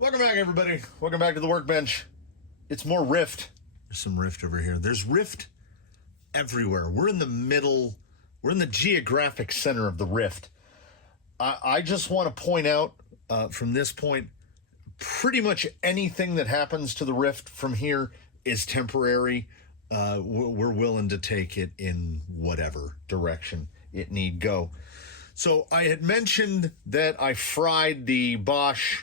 Welcome back, everybody. Welcome back to the workbench. It's more Ryft. There's some Ryft over here. There's Ryft everywhere. We're in the middle. We're in the geographic center of the Ryft. I just want to point out from this point, pretty much anything that happens to the Ryft from here is temporary. We're willing to take it in whatever direction it need go. So I had mentioned that I fried the Bosch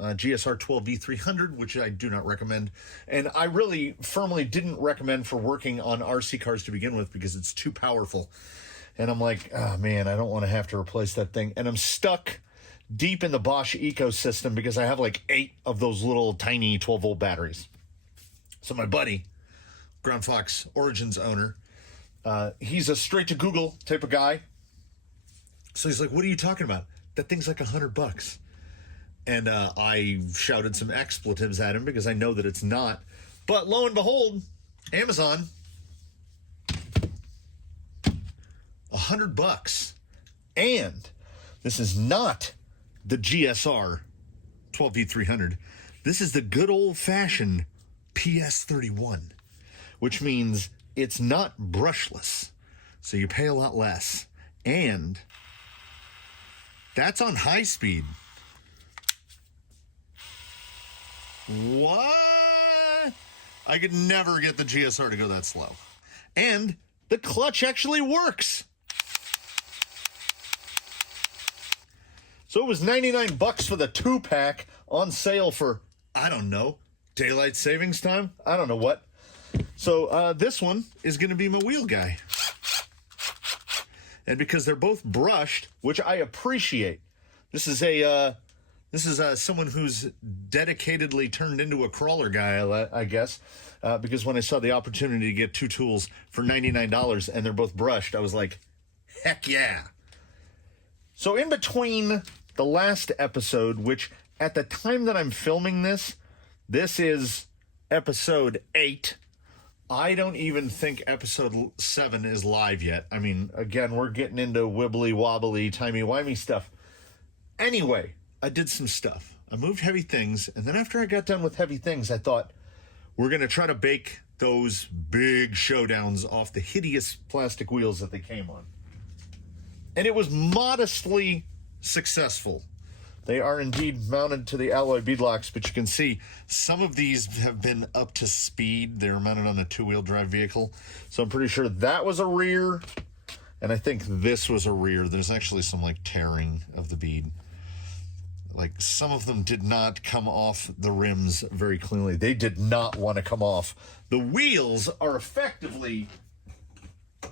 GSR 12V300, which I do not recommend. And I really firmly didn't recommend for working on RC cars to begin with because it's too powerful. And I'm like, oh man, I don't want to have to replace that thing. And I'm stuck deep in the Bosch ecosystem because I have like 8 of those little tiny 12-volt batteries. So my buddy, Ground Fox Origins owner, he's a straight to Google type of guy. So he's like, what are you talking about? That thing's like $100. And I shouted some expletives at him because I know that it's not. But lo and behold, Amazon, $100. And this is not the GSR 12V300. This is the good old-fashioned PS31, which means it's not brushless. So you pay a lot less. And that's on high speed. What? I could never get the GSR to go that slow. And the clutch actually works. So it was $99 for the 2-pack on sale for, I don't know, daylight savings time? I don't know what. So this one is going to be my wheel guy. And because they're both brushed, which I appreciate. This is someone who's dedicatedly turned into a crawler guy, I guess, because when I saw the opportunity to get 2 tools for $99 and they're both brushed, I was like, heck yeah. So in between the last episode, which at the time that I'm filming this is episode 8. I don't even think episode 7 is live yet. I mean, again, we're getting into wibbly wobbly, timey-wimey stuff. Anyway, I did some stuff. I moved heavy things, and then after I got done with heavy things, I thought, we're going to try to bake those big showdowns off the hideous plastic wheels that they came on. And it was modestly successful. They are indeed mounted to the alloy beadlocks, but you can see some of these have been up to speed. They were mounted on a 2-wheel drive vehicle. So I'm pretty sure that was a rear, and I think this was a rear. There's actually some like tearing of the bead. Like, some of them did not come off the rims very cleanly. They did not want to come off. The wheels are effectively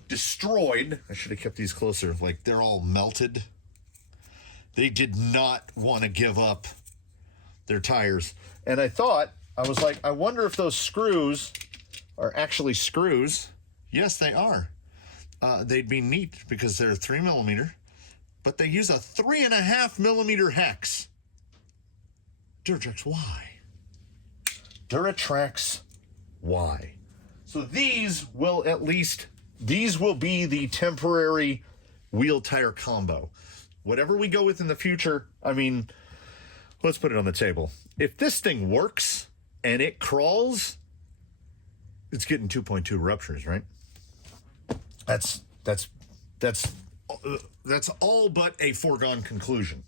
destroyed. I should have kept these closer. Like, they're all melted. They did not want to give up their tires. And I was like, I wonder if those screws are actually screws. Yes, they are. They'd be neat because they're 3mm, but they use a 3.5mm hex. Duratrax, why? Duratrax, why? So these will be the temporary wheel tire combo. Whatever we go with in the future, I mean, let's put it on the table. If this thing works and it crawls, it's getting 2.2 ruptures, right? That's all but a foregone conclusion.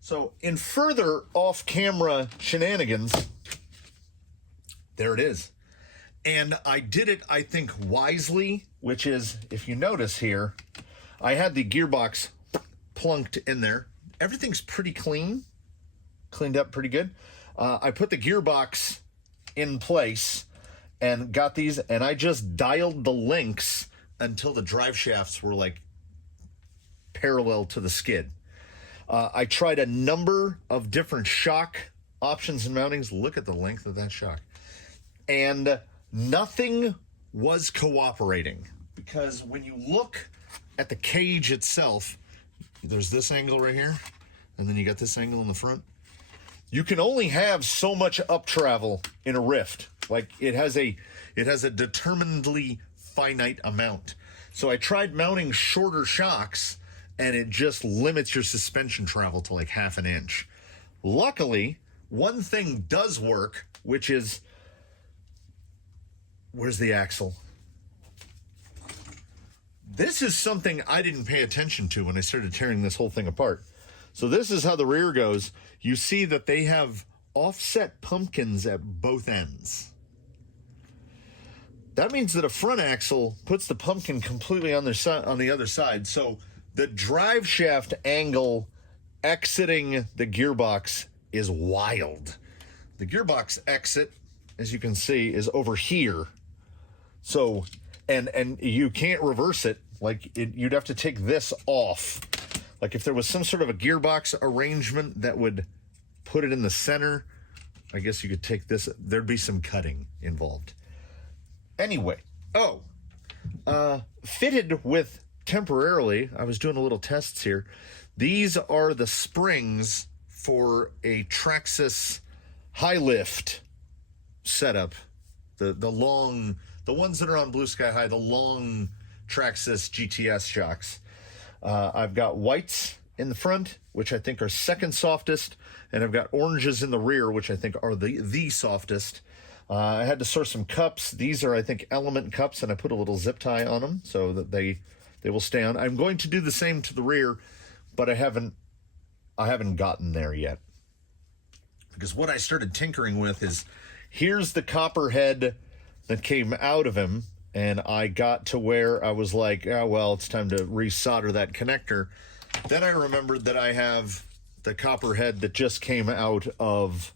So in further off-camera shenanigans, there it is. And I did it, I think, wisely, which is, if you notice here, I had the gearbox plunked in there. Everything's pretty cleaned up pretty good. I put the gearbox in place and got these, and I just dialed the links until the drive shafts were like parallel to the skid. I tried a number of different shock options and mountings. Look at the length of that shock. And nothing was cooperating, because when you look at the cage itself, there's this angle right here, and then you got this angle in the front. You can only have so much up travel in a Ryft. Like, it has a determinedly finite amount. So I tried mounting shorter shocks, and it just limits your suspension travel to like 1/2 inch. Luckily, one thing does work, which is, where's the axle? This is something I didn't pay attention to when I started tearing this whole thing apart. So this is how the rear goes. You see that they have offset pumpkins at both ends. That means that a front axle puts the pumpkin completely on the other side. So the drive shaft angle exiting the gearbox is wild. The gearbox exit, as you can see, is over here. So, and you can't reverse it. Like, you'd have to take this off. Like, if there was some sort of a gearbox arrangement that would put it in the center, I guess you could take this. There'd be some cutting involved. Anyway, fitted with temporarily, I was doing a little tests here. These are the springs for a Traxxas high lift setup. The ones that are on Blue Sky High, the long Traxxas GTS shocks. I've got whites in the front, which I think are second softest, and I've got oranges in the rear, which I think are the softest. I had to source some cups. These are, I think, Element cups, and I put a little zip tie on them so that they will stay on. I'm going to do the same to the rear, but I haven't gotten there yet. Because what I started tinkering with is, here's the copper head that came out of him, and I got to where I was like, oh, well, it's time to resolder that connector. Then I remembered that I have the copper head that just came out of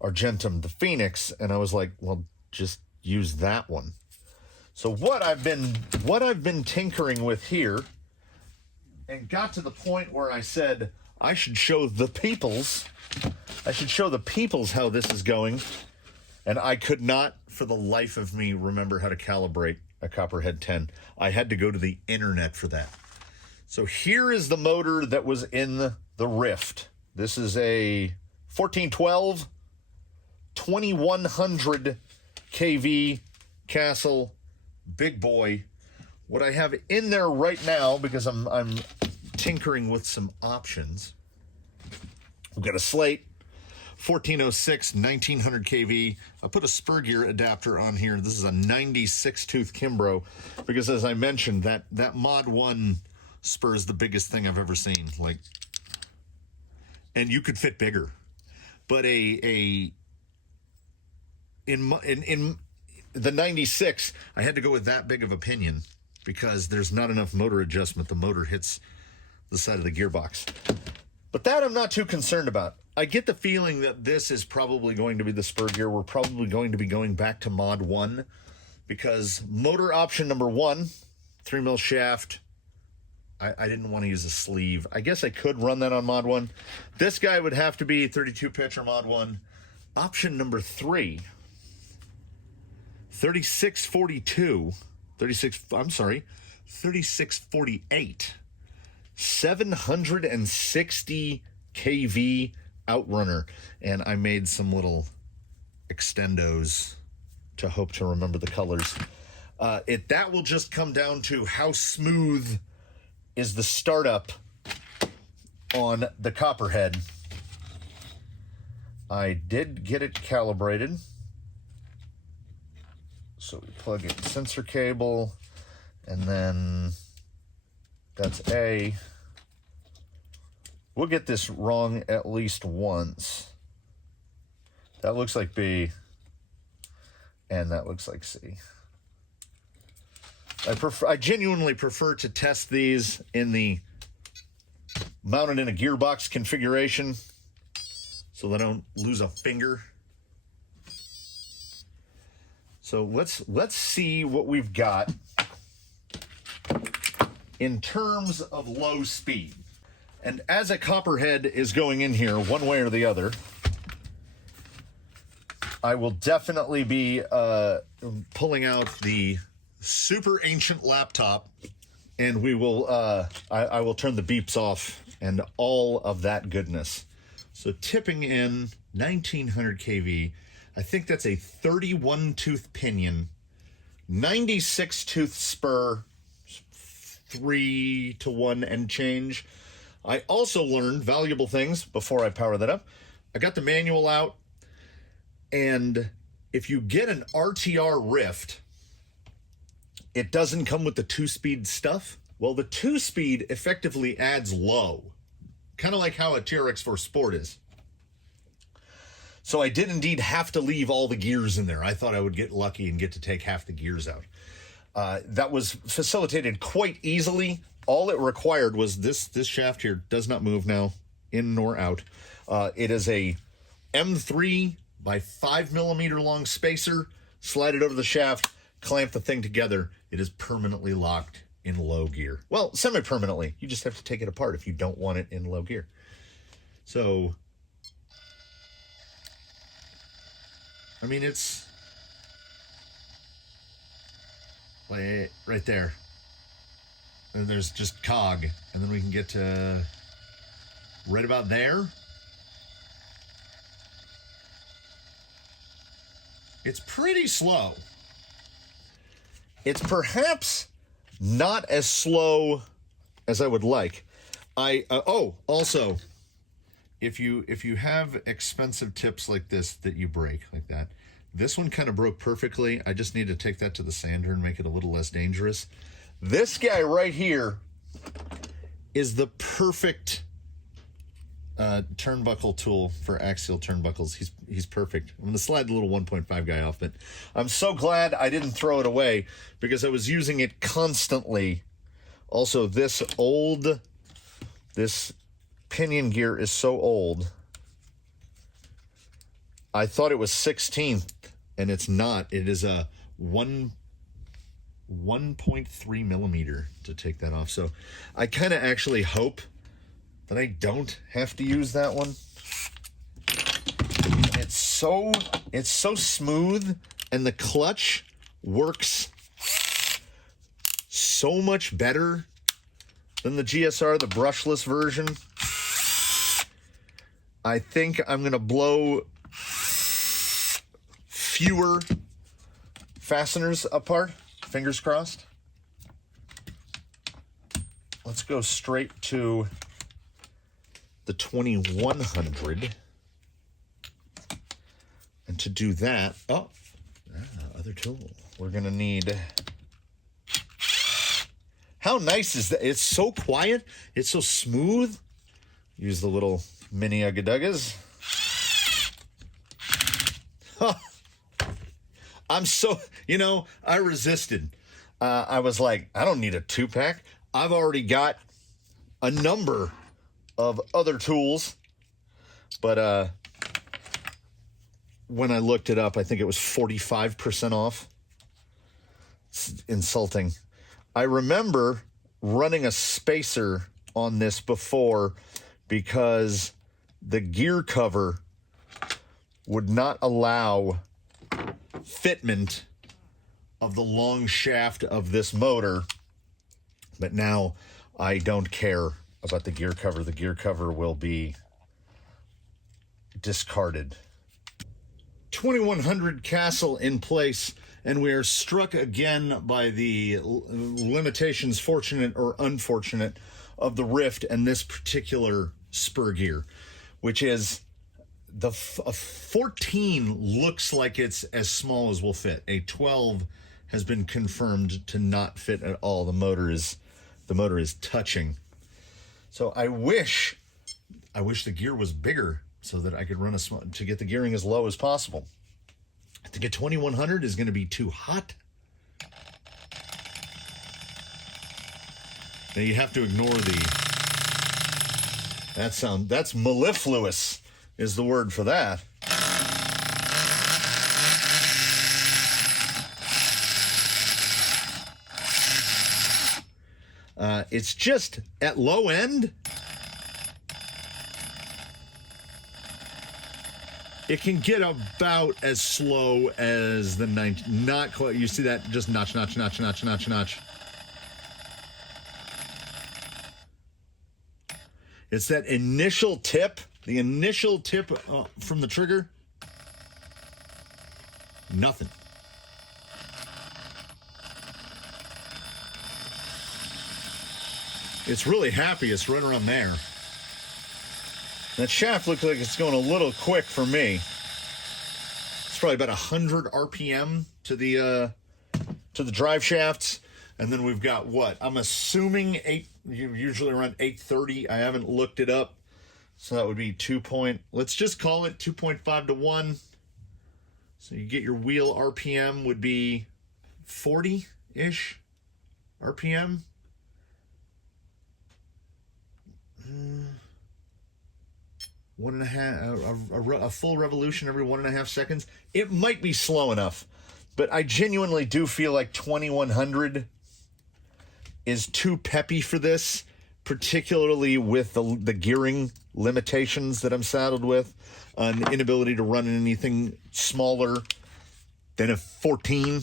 Argentum, the Phoenix, and I was like, well, just use that one. So what I've been tinkering with here, and got to the point where I said I should show the peoples how this is going, and I could not for the life of me remember how to calibrate a Copperhead 10. I had to go to the internet for that. So here is the motor that was in the Ryft. This is a 1412 2100 kV Castle big boy. What I have in there right now, because I'm tinkering with some options, we've got a slate 1406 1900 kV. I put a spur gear adapter on here. This is a 96 tooth Kimbrough, because as I mentioned, that Mod 1 spur is the biggest thing I've ever seen. Like, and you could fit bigger, but in the 96, I had to go with that big of a pinion because there's not enough motor adjustment. The motor hits the side of the gearbox. But that I'm not too concerned about. I get the feeling that this is probably going to be the spur gear. We're probably going to be going back to Mod 1, because motor option number 1, 3mm shaft. I didn't want to use a sleeve. I guess I could run that on Mod 1. This guy would have to be 32 pitch or Mod 1. Option number 3, 3648, 760 kV Outrunner. And I made some little extendos to hope to remember the colors. That will just come down to how smooth is the startup on the Copperhead. I did get it calibrated. So we plug in sensor cable, and then that's A. We'll get this wrong at least once. That looks like B, and that looks like C. I genuinely prefer to test these in the mounted in a gearbox configuration so that I don't lose a finger. So let's see what we've got in terms of low speed. And as a Copperhead is going in here, one way or the other, I will definitely be pulling out the super ancient laptop, and we will I will turn the beeps off and all of that goodness. So tipping in 1900 kV. I think that's a 31 tooth pinion, 96 tooth spur, 3 to 1 and change. I also learned valuable things before I power that up. I got the manual out, and if you get an RTR Ryft, it doesn't come with the 2-speed stuff. Well, the 2-speed effectively adds low, kind of like how a TRX4 Sport is. So I did indeed have to leave all the gears in there. I thought I would get lucky and get to take half the gears out. That was facilitated quite easily. All it required was this shaft here does not move now, in nor out. It is a M3 by 5 millimeter long spacer. Slide it over the shaft, clamp the thing together. It is permanently locked in low gear. Well, semi-permanently. You just have to take it apart if you don't want it in low gear. So, I mean, it's right there. And there's just cog. And then we can get to right about there. It's pretty slow. It's perhaps not as slow as I would like. Also, if you have expensive tips like this that you break like that, this one kind of broke perfectly. I just need to take that to the sander and make it a little less dangerous. This guy right here is the perfect turnbuckle tool for axial turnbuckles. He's perfect. I'm going to slide the little 1.5 guy off, but I'm so glad I didn't throw it away because I was using it constantly. Also, this pinion gear is so old. I thought it was 16th, and it's not. It is a 1.3 millimeter to take that off. So I kind of actually hope that I don't have to use that one. It's so smooth, and the clutch works so much better than the GSR, the brushless version. I think I'm going to blow fewer fasteners apart. Fingers crossed. Let's go straight to the 2100. And to do that, other tool. We're going to need... How nice is that? It's so quiet. It's so smooth. Use the little mini Ugga-Duggas. I'm so, I resisted. I was like, I don't need a 2-pack. I've already got a number of other tools. But when I looked it up, I think it was 45% off. It's insulting. I remember running a spacer on this before because the gear cover would not allow fitment of the long shaft of this motor. But now I don't care about the gear cover. The gear cover will be discarded. 2100 Castle in place. And we are struck again by the limitations, fortunate or unfortunate, of the Ryft and this particular spur gear, which is a 14 looks like it's as small as will fit. A 12 has been confirmed to not fit at all. The motor is touching. So I wish the gear was bigger so that I could run to get the gearing as low as possible. I think a 2100 is going to be too hot. Now you have to ignore that sound. That's mellifluous is the word for that. It's just at low end. It can get about as slow as the 19. Not quite. You see that? Just notch, notch, notch, notch, notch, notch. It's that initial tip. The initial tip from the trigger. Nothing. It's really happy. It's right around there. That shaft looks like it's going a little quick for me. It's probably about 100 RPM to the drive shafts. And then we've got what? I'm assuming usually around 830. I haven't looked it up. So that would be let's just call it 2.5 to 1. So you get your wheel RPM would be 40-ish RPM. A full revolution every 1.5 seconds. It might be slow enough, but I genuinely do feel like 2100 is too peppy for this, particularly with the gearing limitations that I'm saddled with, the inability to run anything smaller than a 14.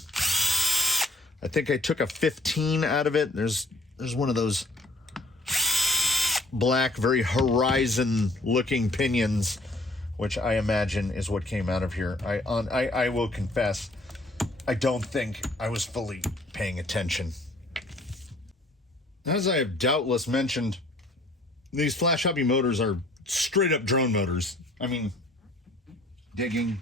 I think I took a 15 out of it. There's one of those black, very horizon-looking pinions, which I imagine is what came out of here. I will confess, I don't think I was fully paying attention. As I have doubtless mentioned, these Flash Hobby motors are straight-up drone motors. I mean, digging.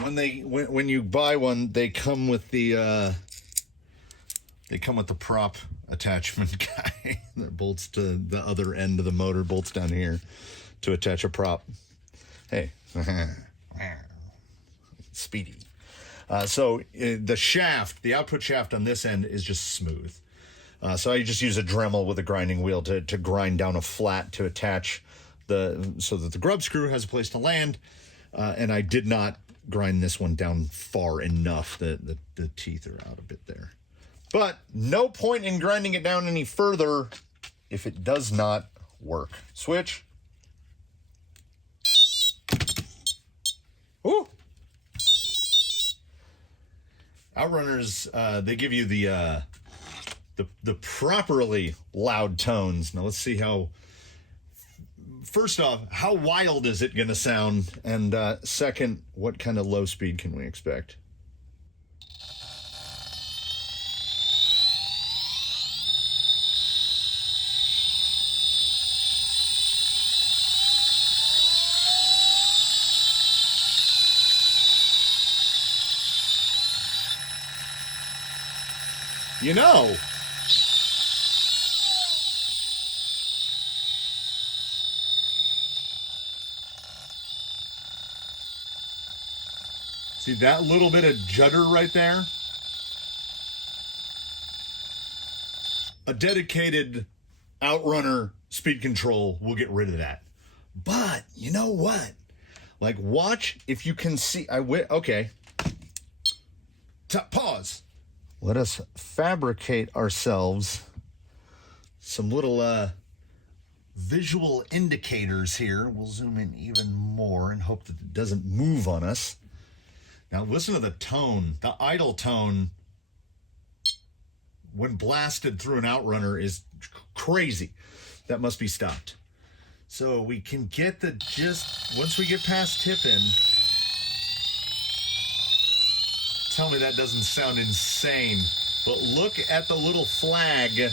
When you buy one, they come with the prop attachment guy that bolts to the other end of the motor, bolts down here to attach a prop. Hey, speedy. So the shaft, the output shaft on this end is just smooth. So I just use a Dremel with a grinding wheel to grind down a flat to attach so that the grub screw has a place to land. And I did not grind this one down far enough that the teeth are out a bit there. But no point in grinding it down any further if it does not work. Switch. Ooh. Outrunners, they give you the properly loud tones. Now let's see first off, how wild is it going to sound? And second, what kind of low speed can we expect? You know, see that little bit of judder right there? A dedicated Outrunner speed control will get rid of that. But you know what? Like, watch if you can see. Okay. Pause. Let us fabricate ourselves some little visual indicators here. We'll zoom in even more and hope that it doesn't move on us. Now listen to the tone. The idle tone when blasted through an Outrunner is crazy. That must be stopped. So we can get once we get past tip-in. Tell me that doesn't sound insane, but look at the little flag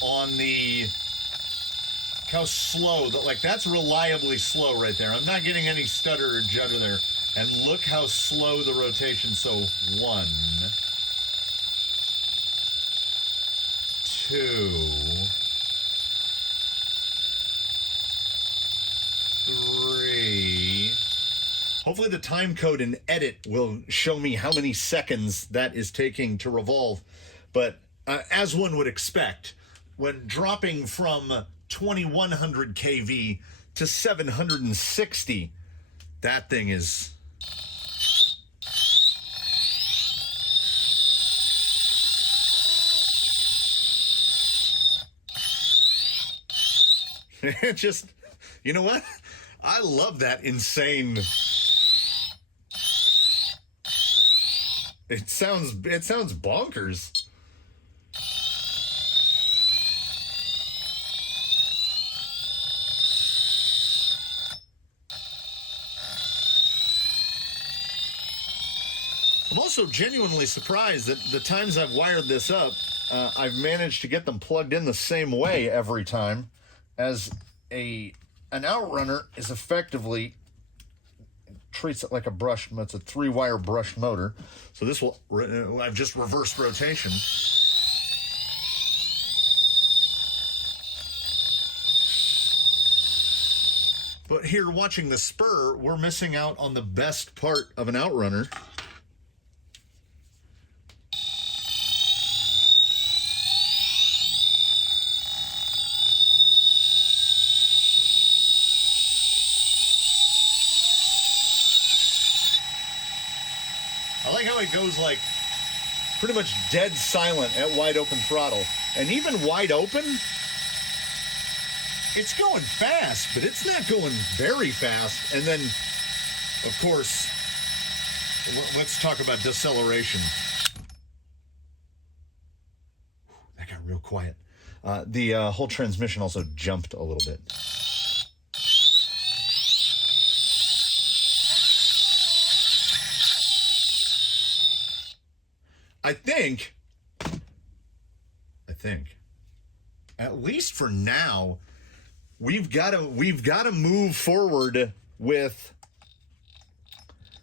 on how slow, that's reliably slow right there. I'm not getting any stutter or judder there. And look how slow the rotation. So 1, 2, 3. Hopefully the time code in edit will show me how many seconds that is taking to revolve. But as one would expect, when dropping from 2100 kV to 760, that thing is... It just, you know what? I love that insane... It sounds bonkers. I'm also genuinely surprised that the times I've wired this up, I've managed to get them plugged in the same way every time as a an Outrunner is effectively, treats it like a brushed, it's a 3-wire brushed motor. So this will, I've just reversed rotation. But here, watching the spur, we're missing out on the best part of an Outrunner. I like how it goes like pretty much dead silent at wide open throttle. And even wide open, it's going fast, but it's not going very fast. And then, of course, let's talk about deceleration. That got real quiet. The whole transmission also jumped a little bit. I think, at least for now, we've got to move forward with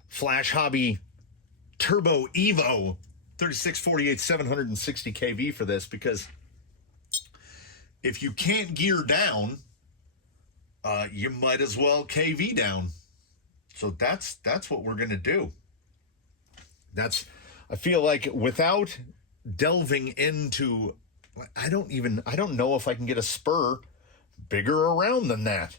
Flash Hobby Turbo Evo 3648 760 kV for this, because if you can't gear down, you might as well kV down. So that's what we're gonna do. I feel like without delving into, I don't know if I can get a spur bigger around than that.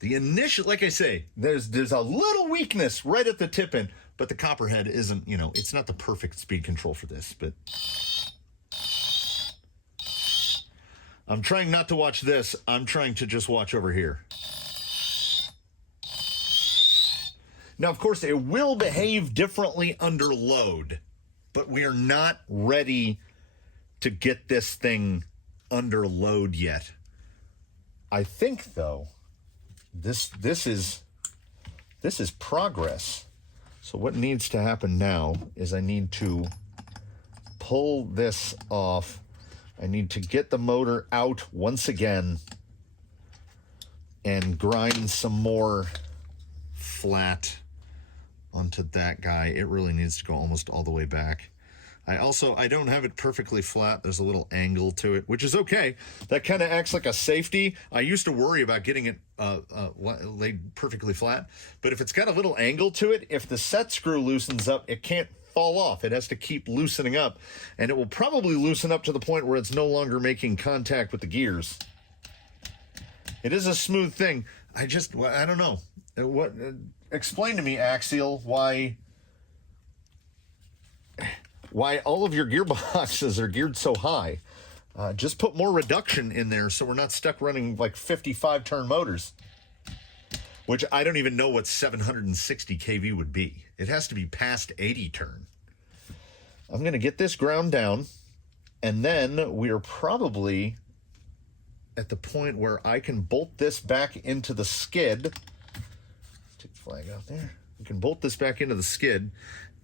The initial, like I say, there's a little weakness right at the tip end, but the copperhead isn't, it's not the perfect speed control for this, but I'm trying not to watch this. I'm trying to just watch over here. Now, of course, it will behave differently under load, but we are not ready to get this thing under load yet. I think, though, this is progress. So what needs to happen now is I need to pull this off. I need to get the motor out once again and grind some more flat onto that guy. It really needs to go almost all the way back. I don't have it perfectly flat. There's a little angle to it, which is okay. That kind of acts like a safety. I used to worry about getting it laid perfectly flat, but if it's got a little angle to it, if the set screw loosens up, it can't fall off. It has to keep loosening up, and it will probably loosen up to the point where it's no longer making contact with the gears. It is a smooth thing. I don't know. Explain to me, Axial, why all of your gearboxes are geared so high. Just put more reduction in there so we're not stuck running like 55-turn motors, which I don't even know what 760 kV would be. It has to be past 80 turn. I'm going to get this ground down, and then we are probably at the point where I can bolt this back into the skid. Take the flag out there. We can bolt this back into the skid,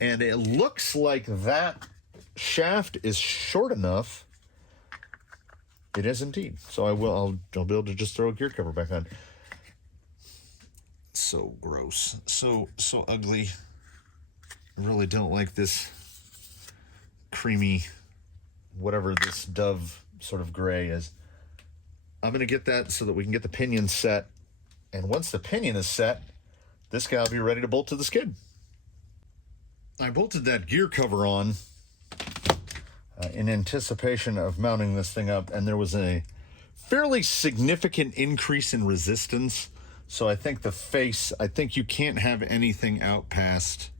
and it looks like that shaft is short enough. It is indeed. So I'll be able to just throw a gear cover back on. So gross. So ugly. I really don't like this creamy, whatever this dove sort of gray is. I'm going to get that so that we can get the pinion set. And once the pinion is set, this guy will be ready to bolt to the skid. I bolted that gear cover on in anticipation of mounting this thing up, and there was a fairly significant increase in resistance. So I think you can't have anything out past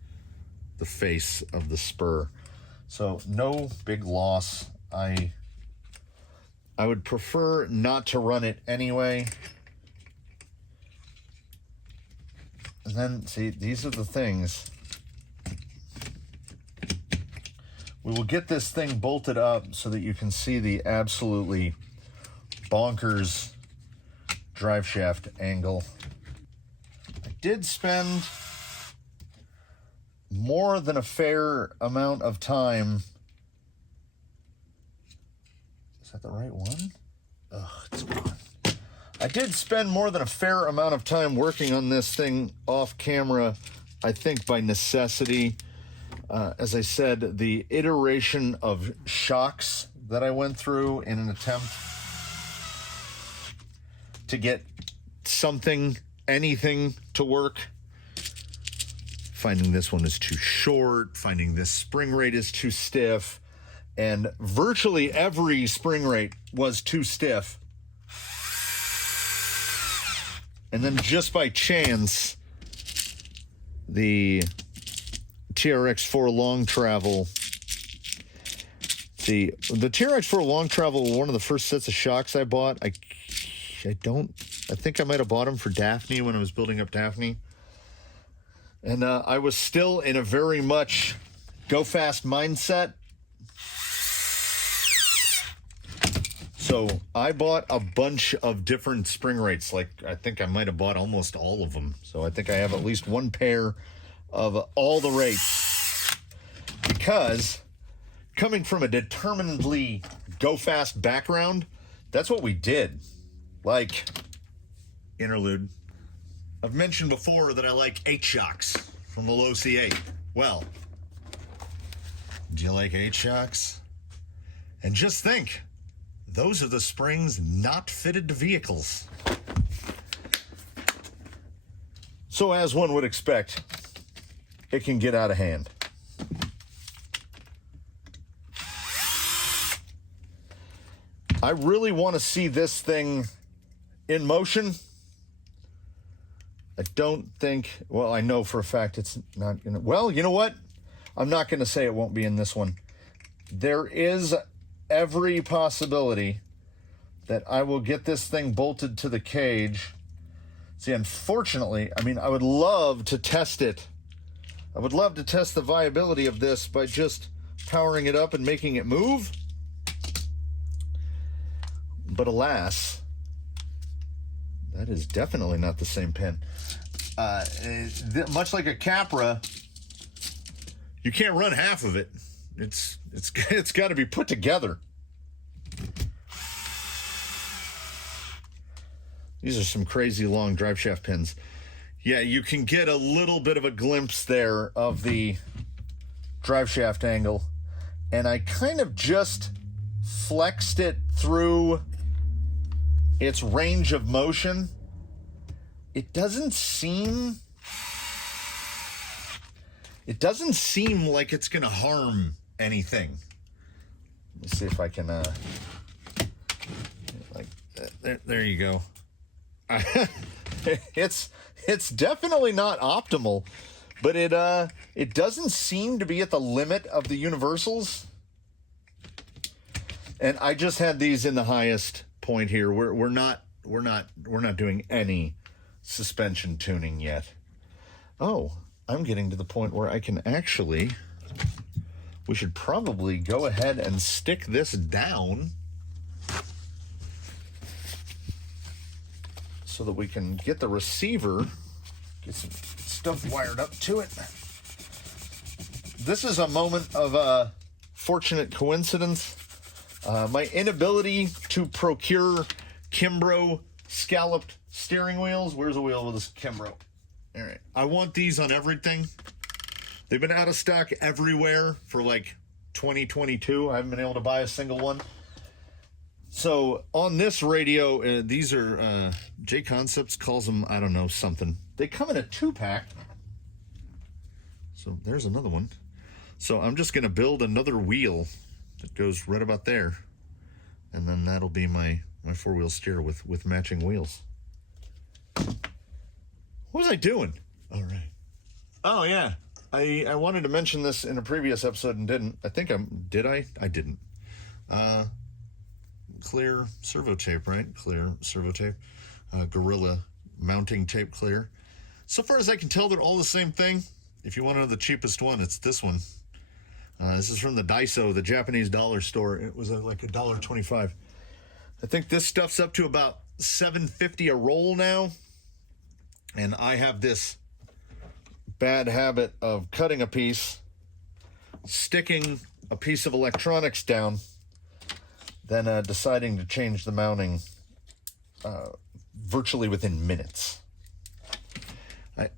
the face of the spur. So no big loss. I would prefer not to run it anyway. And then, see, these are the things. We will get this thing bolted up so that you can see the absolutely bonkers drive shaft angle. I did spend more than a fair amount of time that the right one? Ugh, it's gone. I did spend more than a fair amount of time working on this thing off camera, I think by necessity. As I said, the iteration of shocks that I went through in an attempt to get something, anything to work. Finding this one is too short, finding this spring rate is too stiff, and virtually every spring rate was too stiff. And then just by chance, the TRX4 long travel, the TRX4 long travel were one of the first sets of shocks I bought. I think I might have bought them for Daphne when I was building up Daphne. And I was still in a very much go fast mindset. So I bought a bunch of different spring rates. Like, I think I might have bought almost all of them. So I think I have at least one pair of all the rates. Because coming from a determinedly go fast background, that's what we did. Like, interlude. I've mentioned before that I like 8 shocks from the low C8. Well, do you like 8 shocks? And just think, those are the springs not fitted to vehicles. So as one would expect, it can get out of hand. I really want to see this thing in motion. I don't think, well, I know for a fact it's not going to, well, you know what? I'm not going to say it won't be in this one. There is every possibility that I will get this thing bolted to the cage. See, unfortunately, I mean, I would love to test it. I would love to test the viability of this by just powering it up and making it move. But alas, that is definitely not the same pin. Much like a Capra, you can't run half of it. It's got to be put together. These are some crazy long drive shaft pins. Yeah, you can get a little bit of a glimpse there of the drive shaft angle. And I kind of just flexed it through its range of motion. It doesn't seem like it's going to harm anything. Let me see if I can, like, there you go. It's definitely not optimal, but it doesn't seem to be at the limit of the universals. And I just had these in the highest point here. We're not doing any suspension tuning yet. Oh, I'm getting to the point where I can actually, we should probably go ahead and stick this down so that we can get the receiver, get some stuff wired up to it. This is a moment of fortunate coincidence. My inability to procure Kimbrough scalloped steering wheels. Where's a wheel with this Kimbrough? All right. I want these on everything. They've been out of stock everywhere for like 2022. I haven't been able to buy a single one. So on this radio, these are, J Concepts calls them, I don't know, something. They come in a 2-pack. So there's another one. So I'm just going to build another wheel that goes right about there. And then that'll be my 4-wheel steer with matching wheels. What was I doing? All right. Oh, yeah. I wanted to mention this in a previous episode and didn't. Did I? I didn't. Clear servo tape, right? Clear servo tape. Gorilla mounting tape clear. So far as I can tell, they're all the same thing. If you want to know the cheapest one, it's this one. This is from the Daiso, the Japanese dollar store. It was like $1.25. I think this stuff's up to about $7.50 a roll now. And I have this bad habit of cutting a piece, sticking a piece of electronics down, then deciding to change the mounting virtually within minutes. I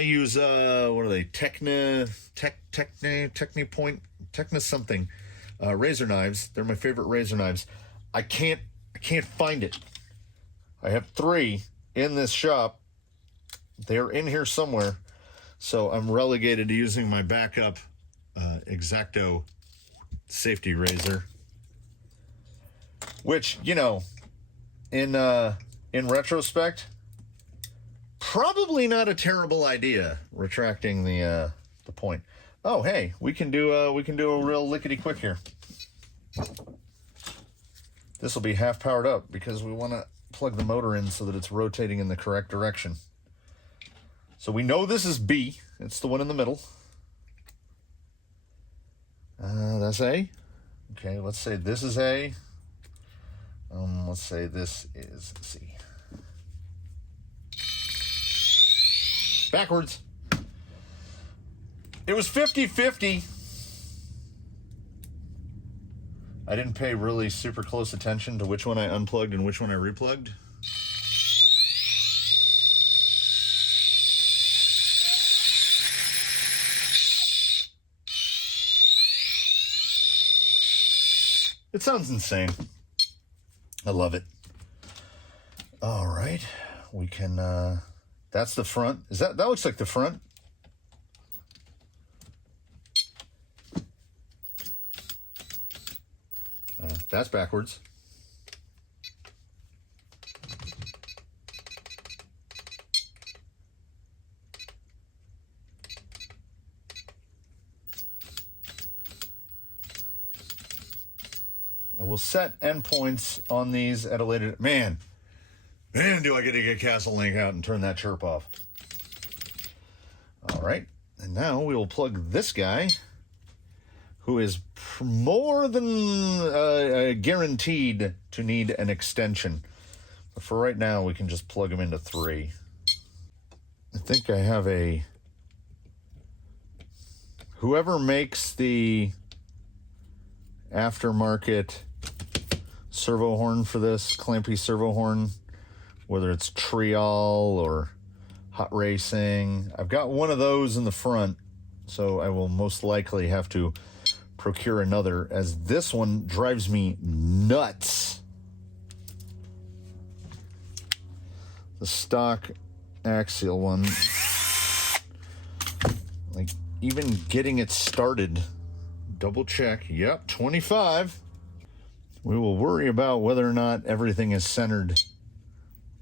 use what are they, Techna something razor knives. They're my favorite razor knives. I can't find it. I have 3 in this shop. They're in here somewhere, so I'm relegated to using my backup X-Acto safety razor, which, you know, in retrospect, probably not a terrible idea. Retracting the point. Oh, hey, we can do a real lickety quick here. This will be half powered up because we want to plug the motor in so that it's rotating in the correct direction. So we know this is B. It's the one in the middle. That's A. Okay, let's say this is A. Let's say this is C. Backwards. It was 50-50. I didn't pay really super close attention to which one I unplugged and which one I replugged. It sounds insane. I love it. All right. We can, that's the front. That looks like the front. That's backwards. I will set endpoints on these at a later... Man, do I get to get Castle Link out and turn that chirp off. All right. And now we will plug this guy, who is more than guaranteed to need an extension. But for right now, we can just plug him into 3. I think I have a... Whoever makes the aftermarket servo horn for this, clampy servo horn, whether it's Trial or Hot Racing, I've got one of those in the front, so I will most likely have to procure another, as this one drives me nuts. The stock axial one, like even getting it started, double check, yep, 25. We will worry about whether or not everything is centered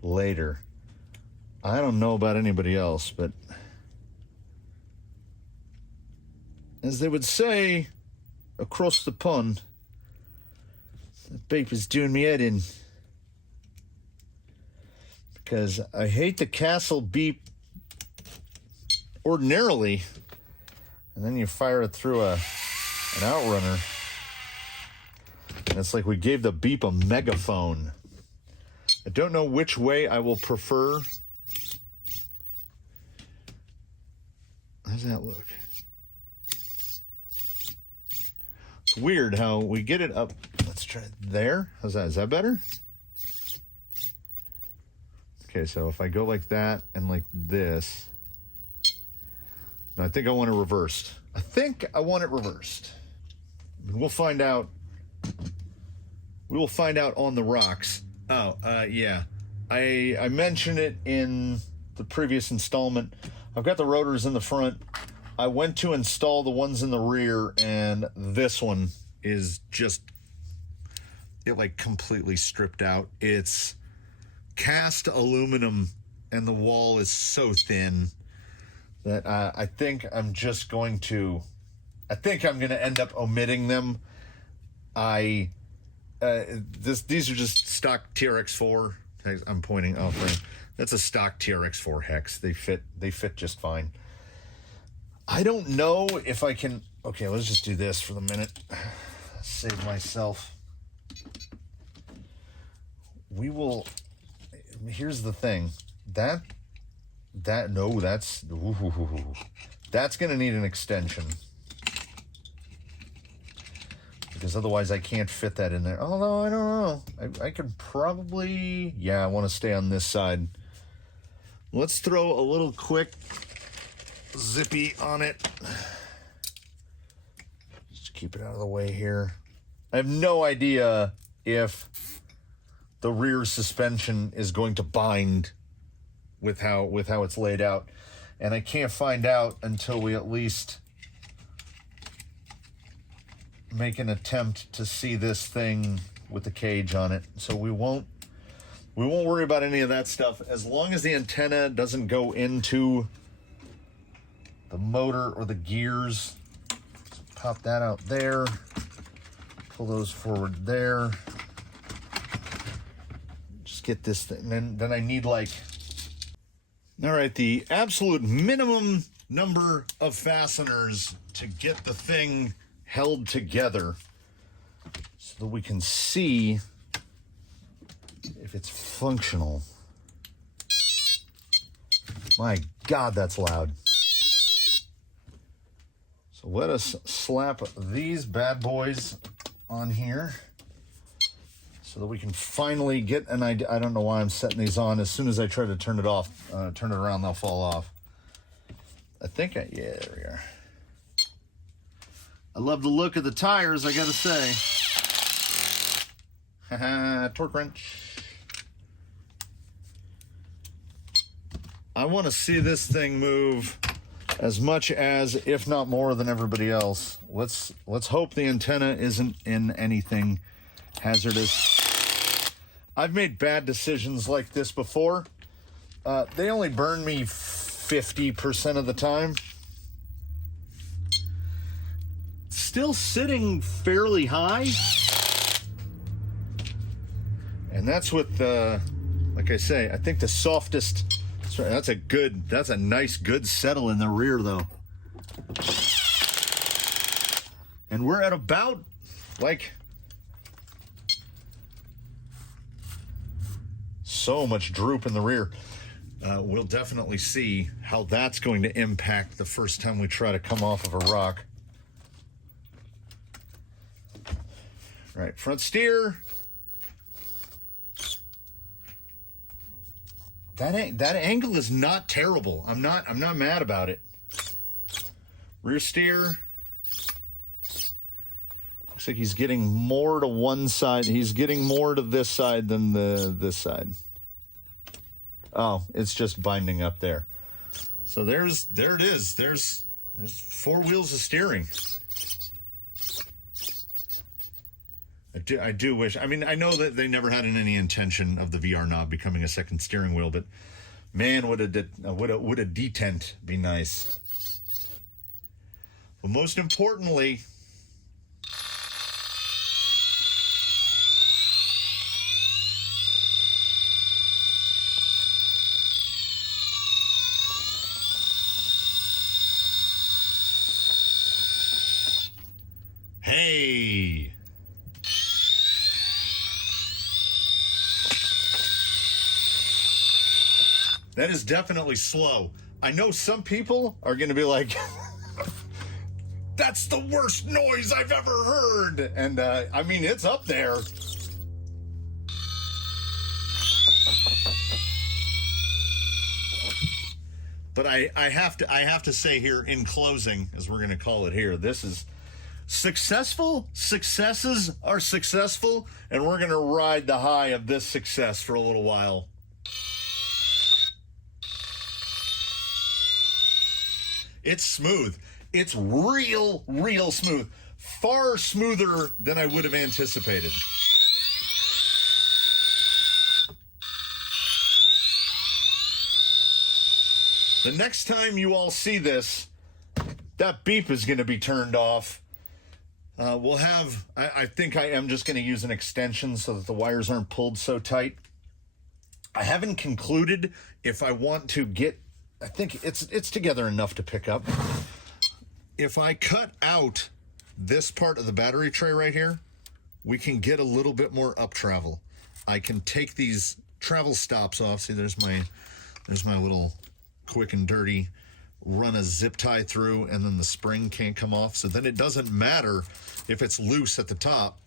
later. I don't know about anybody else, but as they would say across the pond, the beep is doing me head in. Because I hate the Castle beep ordinarily, and then you fire it through an Outrunner, and it's like we gave the beep a megaphone. I don't know which way I will prefer. How's that look? It's weird how we get it up. Let's try it there. How's that? Is that better? Okay, so if I go like that and like this, no, I think I want it reversed. I think I want it reversed. We'll find out. We will find out on the rocks. Oh, yeah. I mentioned it in the previous installment. I've got the rotors in the front. I went to install the ones in the rear, and this one is just, it like completely stripped out. It's cast aluminum, and the wall is so thin that I think I'm just going to, I think I'm going to end up omitting them. These are just stock TRX4. I'm pointing off right. That's a stock TRX4 hex. They fit just fine. I don't know if I can. Okay, let's just do this for the minute. Save myself. We will. Here's the thing. That's gonna need an extension. because otherwise I can't fit that in there. Although, I don't know. I could probably... Yeah, I want to stay on this side. Let's throw a little quick zippy on it. Just keep it out of the way here. I have no idea if the rear suspension is going to bind with how it's laid out. And I can't find out until we at least make an attempt to see this thing with the cage on it. So we won't worry about any of that stuff as long as the antenna doesn't go into the motor or the gears. So pop that out there. Pull those forward there. Just get this thing. Then I need like... All right, the absolute minimum number of fasteners to get the thing held together so that we can see if it's functional. My God, that's loud. So let us slap these bad boys on here so that we can finally get an idea. I don't know why I'm setting these on. As soon as I try to turn it off, turn it around, they'll fall off. I think yeah, there we are. I love the look of the tires, I gotta say. Haha, torque wrench. I want to see this thing move as much as, if not more than everybody else. Let's hope the antenna isn't in anything hazardous. I've made bad decisions like this before. They only burn me 50% of the time. Still sitting fairly high. And that's with, like I say, I think the softest, that's a nice good settle in the rear though. And we're at about, like, so much droop in the rear. We'll definitely see how that's going to impact the first time we try to come off of a rock. Right, front steer. That angle is not terrible. I'm not mad about it. Rear steer. Looks like he's getting more to one side. He's getting more to this side than this side. Oh, it's just binding up there. So there it is. There's 4 wheels of steering. I do wish. I mean, I know that they never had any intention of the VR knob becoming a second steering wheel, but man, would a detent be nice. But most importantly, hey. That is definitely slow. I know some people are going to be like, that's the worst noise I've ever heard. And I mean, it's up there. But I have to say here in closing, as we're going to call it here, this is successful. Successes are successful, and we're going to ride the high of this success for a little while. It's smooth. It's real smooth. Far smoother than I would have anticipated. The next time you all see this, that beep is going to be turned off. We'll have, I think I am just going to use an extension so that the wires aren't pulled so tight. I haven't concluded if I want to get, I think it's together enough to pick up. If I cut out this part of the battery tray right here, we can get a little bit more up travel. I can take these travel stops off. See, there's my little quick and dirty run a zip tie through and then the spring can't come off. So then it doesn't matter if it's loose at the top.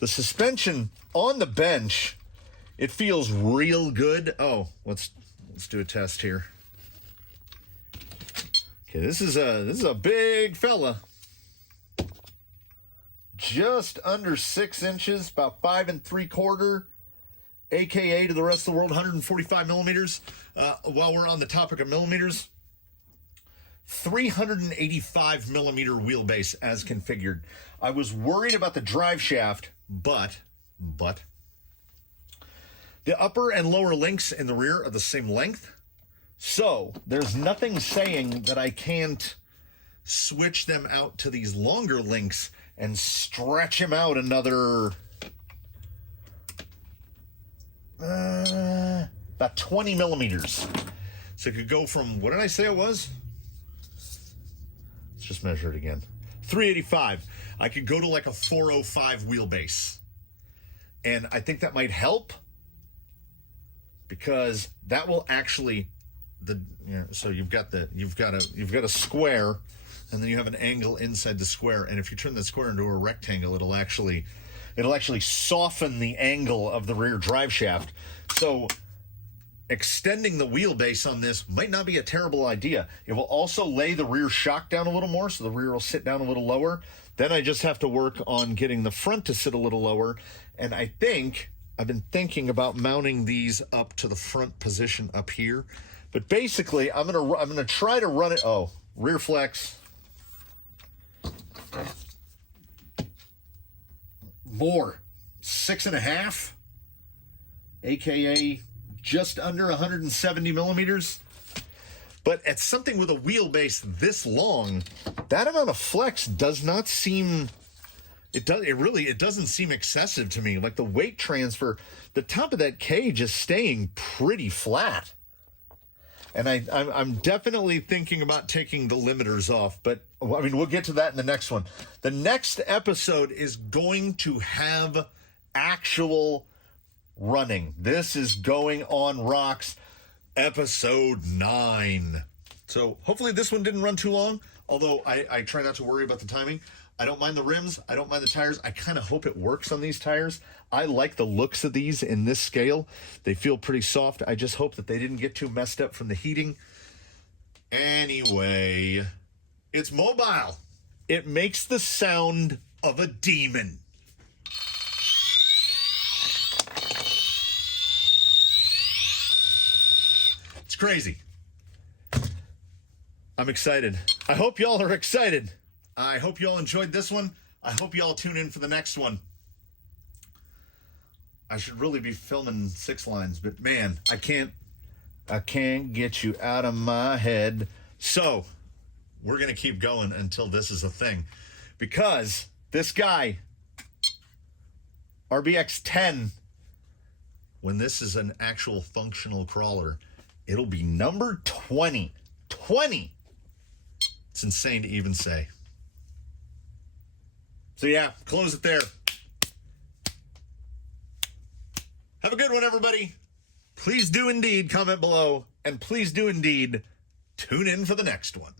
The suspension on the bench, it feels real good. Oh, let's do a test here. Okay, this is a big fella. Just under 6 inches, about 5 3/4, aka to the rest of the world, 145 millimeters. While we're on the topic of millimeters, 385 millimeter wheelbase as configured. I was worried about the drive shaft, but the upper and lower links in the rear are the same length. So there's nothing saying that I can't switch them out to these longer links and stretch them out another about 20 millimeters. So it could go from, what did I say it was? Let's just measure it again. 385. I could go to like a 405 wheelbase. And I think that might help because that will actually so you've got a square, and then you have an angle inside the square, and if you turn the square into a rectangle, it'll actually soften the angle of the rear drive shaft. So extending the wheelbase on this might not be a terrible idea. It will also lay the rear shock down a little more, so the rear will sit down a little lower. Then I just have to work on getting the front to sit a little lower, and I think I've been thinking about mounting these up to the front position up here. But basically, I'm gonna try to run it. Oh, rear flex. More, 6.5, aka just under 170 millimeters. But at something with a wheelbase this long, that amount of flex does not seem. It doesn't seem excessive to me. Like the weight transfer, the top of that cage is staying pretty flat. And I'm definitely thinking about taking the limiters off, but I mean, we'll get to that in the next one. The next episode is going to have actual running. This is Going on Rocks, episode 9. So hopefully this one didn't run too long, although I try not to worry about the timing. I don't mind the rims. I don't mind the tires. I kind of hope it works on these tires. I like the looks of these in this scale. They feel pretty soft. I just hope that they didn't get too messed up from the heating. Anyway, it's mobile. It makes the sound of a demon. It's crazy. I'm excited. I hope y'all are excited. I hope you all enjoyed this one. I hope you all tune in for the next one. I should really be filming 6 lines, but man, I can't get you out of my head. So we're going to keep going until this is a thing, because this guy, RBX 10, when this is an actual functional crawler, it'll be number 20. 20. It's insane to even say. So yeah, close it there. Have a good one, everybody. Please do indeed comment below, and please do indeed tune in for the next one.